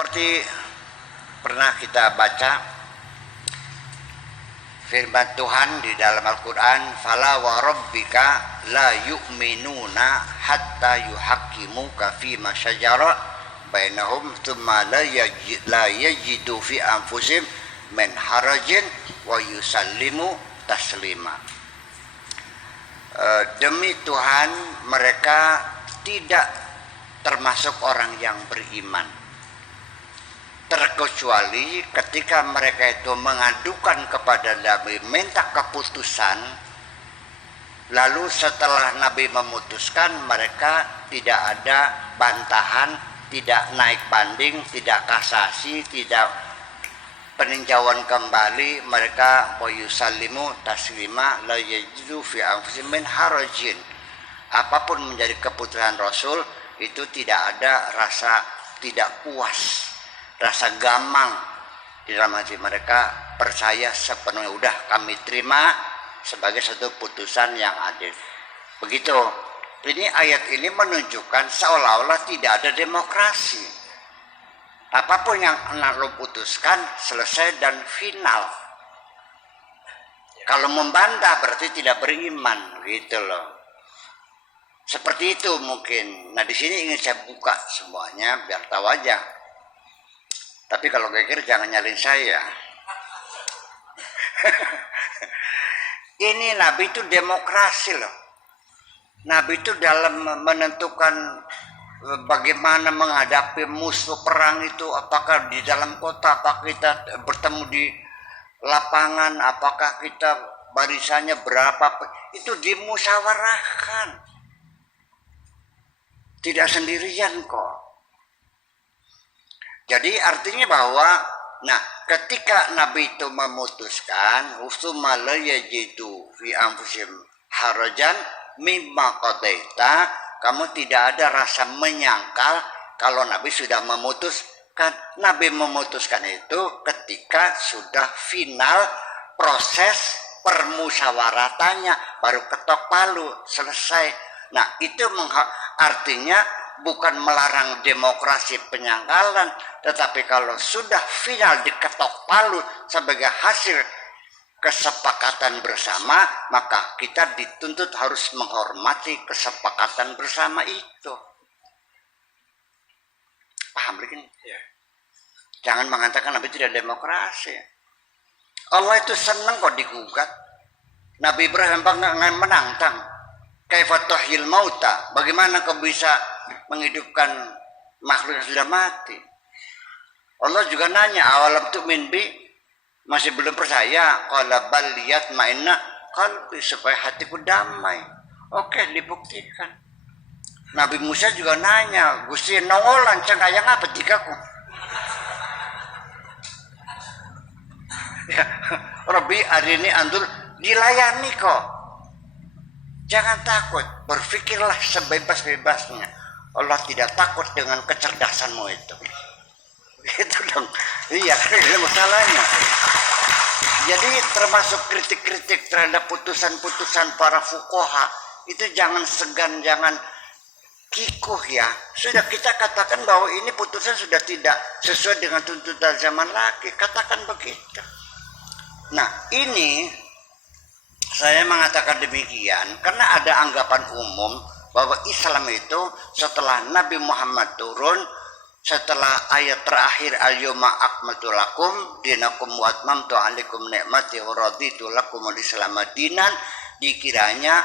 Seperti pernah kita baca firman Tuhan di dalam Al-Quran, fala wa rabbika la yu'minuna hatta yuhaqqimuka fima syajara bainahum thumma la yajidu fi anfusihim min harajin wa yusallimu taslima. Demi Tuhan, mereka tidak termasuk orang yang beriman, terkecuali ketika mereka itu mengadukan kepada Nabi, minta keputusan, lalu setelah Nabi memutuskan, mereka tidak ada bantahan, tidak naik banding, tidak kasasi, tidak peninjauan kembali, mereka yusallimu taslima la yajidu fi anfusihim min harajin. Apapun menjadi keputusan Rasul, itu tidak ada rasa tidak puas, rasa gamang di dalam hati mereka, percaya sepenuhnya, udah kami terima sebagai satu putusan yang adil. Begitu. Ini ayat ini menunjukkan seolah-olah tidak ada demokrasi. Apapun yang lo putuskan selesai dan final. Kalau membantah berarti tidak beriman, gitu loh. Seperti itu mungkin. Nah, di sini ingin saya buka semuanya biar tahu aja. Tapi kalau geger jangan nyalin saya. Ini Nabi itu demokrasi loh. Nabi itu dalam menentukan bagaimana menghadapi musuh perang itu, apakah di dalam kota, apakah kita bertemu di lapangan, apakah kita barisannya berapa, itu dimusyawarahkan. Tidak sendirian kok. Jadi artinya bahwa, nah, ketika Nabi itu memutuskan, usuma la yajidu fi anfusihim harajan mimma qadaita, kamu tidak ada rasa menyangkal kalau Nabi sudah memutuskan. Nabi memutuskan itu ketika sudah final proses permusyawaratannya, baru ketok palu, selesai. Nah, itu artinya bukan melarang demokrasi penyangkalan, tetapi kalau sudah final diketok palu sebagai hasil kesepakatan bersama, maka kita dituntut harus menghormati kesepakatan bersama itu. Paham begini? Ya. Jangan mengatakan Nabi tidak demokrasi. Allah itu senang kok digugat. Nabi Ibrahim menantang. Kaifa tuhyil mauta, bagaimana kau bisa menghidupkan makhluk yang sudah mati? Allah juga nanya, awalam tu'min bi, masih belum percaya? Qala bal liyatma'inna qalbi, supaya hatiku damai. Oke, dibuktikan. Nabi Musa juga nanya, Gusti nongolan cengkayang apa jikaku? Ya, Rabbi arini andur, dilayani kok. Jangan takut, berpikirlah sebebas-bebasnya. Allah tidak takut dengan kecerdasanmu itu. Itu dong. Iya, itu masalahnya. Jadi termasuk kritik-kritik terhadap putusan-putusan para fuqaha, itu jangan segan, jangan kikuh ya. Sudah kita katakan bahwa ini putusan sudah tidak sesuai dengan tuntutan zaman lagi. Katakan begitu. Nah, ini saya mengatakan demikian karena ada anggapan umum bahwa Islam itu setelah Nabi Muhammad turun, setelah ayat terakhir al-yawma akmaltu lakum dinakum wa atmamtu alaikum ni'mati wa raditu lakumul islam dinan, dikiranya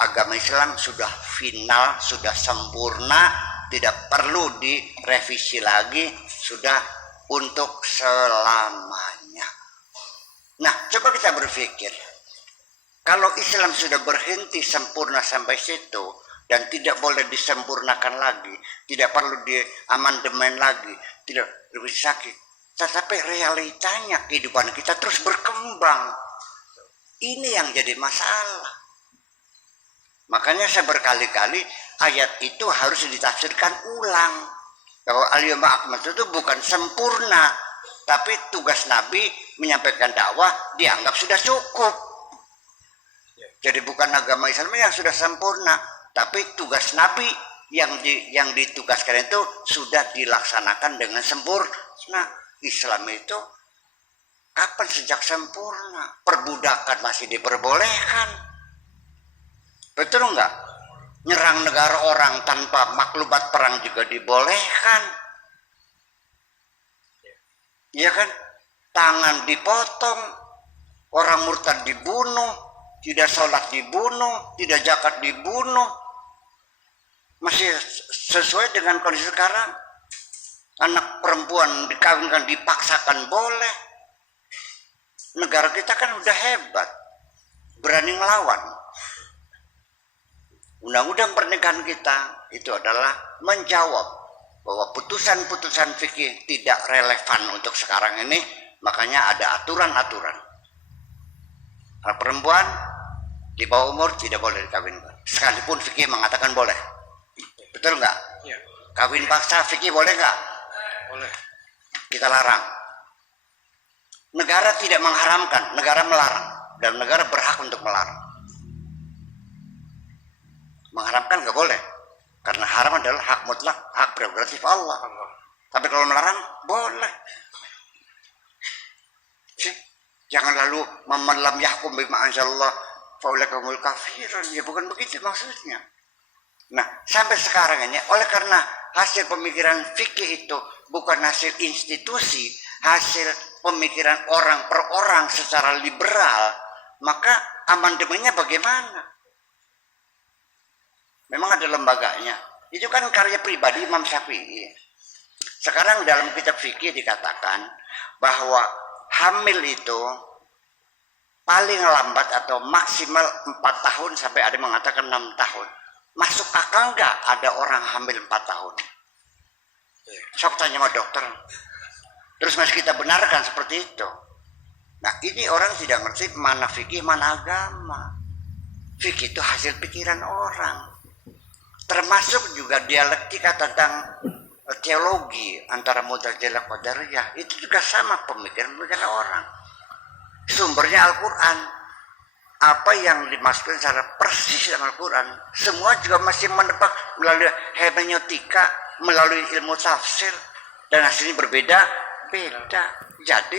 agama Islam sudah final, sudah sempurna, tidak perlu direvisi lagi, sudah untuk selamanya. Nah, coba kita berpikir, kalau Islam sudah berhenti sempurna sampai situ dan tidak boleh disempurnakan lagi, tidak perlu diamandemen lagi, tidak bisa lagi, tetapi realitanya kehidupan kita terus berkembang. Ini yang jadi masalah. Makanya saya berkali-kali ayat itu harus ditafsirkan ulang. Bahwa al-yawma akmaltu itu bukan sempurna, tapi tugas Nabi menyampaikan dakwah dianggap sudah cukup. Jadi bukan agama Islam yang sudah sempurna, tapi tugas Nabi yang ditugaskan itu sudah dilaksanakan dengan sempurna. Islam itu kapan sejak sempurna? Perbudakan masih diperbolehkan. Betul enggak? Nyerang negara orang tanpa maklumat perang juga dibolehkan. Iya kan? Tangan dipotong, orang murtad dibunuh, tidak sholat dibunuh, tidak zakat dibunuh. Masih sesuai dengan kondisi sekarang. Anak perempuan dikawinkan dipaksakan boleh. Negara kita kan udah hebat, berani ngelawan. Undang-undang pernikahan kita itu adalah menjawab bahwa putusan-putusan fikih tidak relevan untuk sekarang ini, makanya ada aturan-aturan. Anak perempuan di bawah umur tidak boleh dikawinkan, sekalipun fikih mengatakan boleh. Betul nggak? Ya. Kawin paksa fikih boleh nggak? Boleh. Kita larang. Negara tidak mengharamkan, negara melarang, dan negara berhak untuk melarang. Mengharamkan nggak boleh, karena haram adalah hak mutlak, hak prerogatif Allah. Tapi kalau melarang boleh. Jangan lalu lam yahkum bima anzalallah fa ulaika humul kafirun. Ya bukan begitu maksudnya. Nah, sampai sekarang ini oleh karena hasil pemikiran fikih itu bukan hasil institusi, hasil pemikiran orang per orang secara liberal, maka amandemennya bagaimana? Memang ada lembaganya. Itu kan karya pribadi Imam Syafi'i. Sekarang dalam kitab fikih dikatakan bahwa hamil itu paling lambat atau maksimal 4 tahun sampai ada mengatakan 6 tahun. Masuk akal nggak ada orang hamil 4 tahun? Sok tanya sama dokter. Terus masih kita benarkan seperti itu. Nah, ini orang tidak ngerti mana fikih, mana agama. Fikih itu hasil pikiran orang. Termasuk juga dialektika tentang teologi antara Mu'tazilah Qadariyah. Itu juga sama pemikiran orang. Sumbernya Al-Quran. Apa yang dimaksudkan secara persis dalam Al-Quran, semua juga masih menebak melalui hermeneutika, melalui ilmu tafsir, dan hasilnya berbeda. Jadi